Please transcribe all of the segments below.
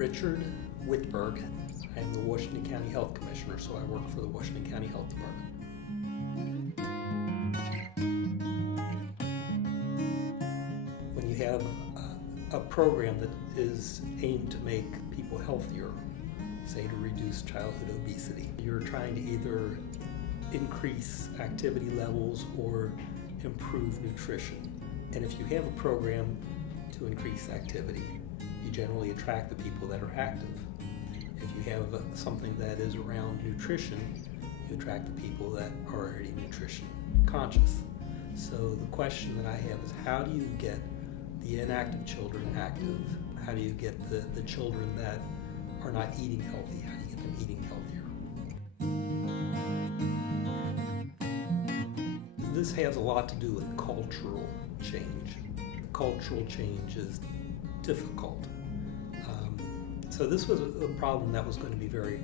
Richard Wittberg. I am the Washington County Health Commissioner, so I work for the Washington County Health Department. When you have a program that is aimed to make people healthier, say to reduce childhood obesity, you're trying to either increase activity levels or improve nutrition. And if you have a program to increase activity, you generally attract the people that are active. If you have something that is around nutrition, you attract the people that are already nutrition conscious. So the question that I have is, how do you get the inactive children active? How do you get the children that are not eating healthy? How do you get them eating healthier? This has a lot to do with cultural change. Cultural change is difficult. So this was a problem that was going to be very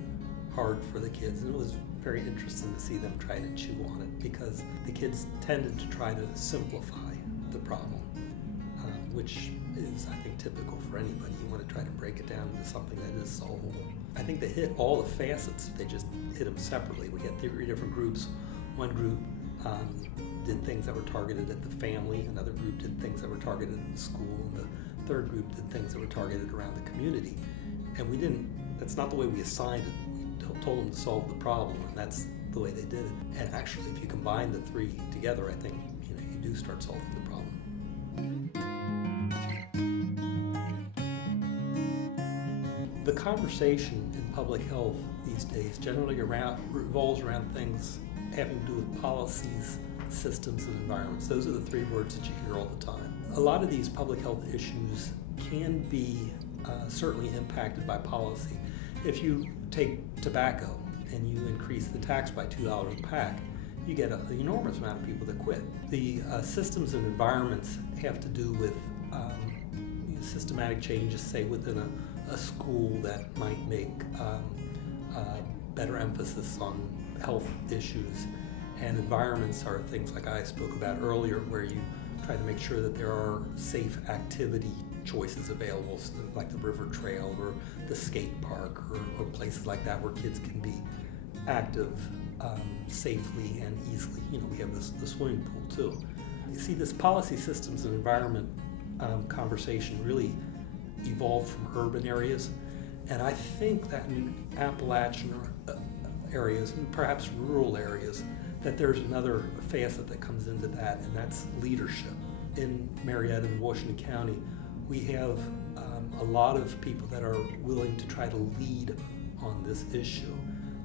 hard for the kids, and it was very interesting to see them try to chew on it, because the kids tended to try to simplify the problem, which is, I think, typical for anybody. You want to try to break it down into something that is solvable. I think they hit all the facets. They just hit them separately. We had 3 different groups. One group did things that were targeted at the family, another group did things that were targeted at the school, and the third group did things that were targeted around the community. And that's not the way we assigned it. We told them to solve the problem, and that's the way they did it. And actually, if you combine the 3 together, I think you do start solving the problem. The conversation in public health these days generally revolves around things having to do with policies, systems, and environments. Those are the 3 words that you hear all the time. A lot of these public health issues can be certainly impacted by policy. If you take tobacco and you increase the tax by $2 a pack, you get an enormous amount of people that quit. The systems and environments have to do with systematic changes, say within a school, that might make better emphasis on health issues. And environments are things like I spoke about earlier, where you try to make sure that there are safe activity choices available, so like the river trail or the skate park or places like that where kids can be active safely and easily. We have the swimming pool too. You see, this policy, systems, and environment conversation really evolved from urban areas, and I think that in Appalachian areas and perhaps rural areas, that there's another facet that comes into that, and that's leadership. In Marietta and Washington County, we have a lot of people that are willing to try to lead on this issue.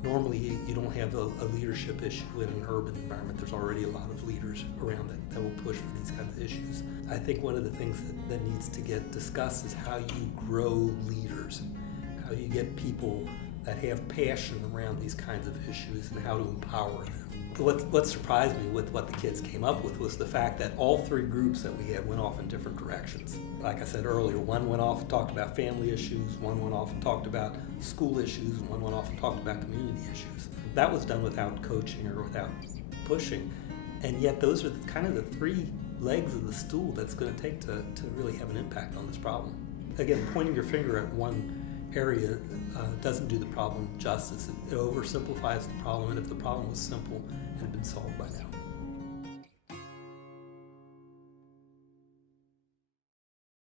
Normally, you don't have a leadership issue in an urban environment. There's already a lot of leaders around that will push for these kinds of issues. I think one of the things that needs to get discussed is how you grow leaders, how you get people that have passion around these kinds of issues, and how to empower them. What surprised me with what the kids came up with was the fact that all 3 groups that we had went off in different directions. Like I said earlier, one went off and talked about family issues, one went off and talked about school issues, and one went off and talked about community issues. That was done without coaching or without pushing, and yet those are kind of the 3 legs of the stool that's going to take to really have an impact on this problem. Again, pointing your finger at one area doesn't do the problem justice. It oversimplifies the problem, and if the problem was simple, it had been solved by now.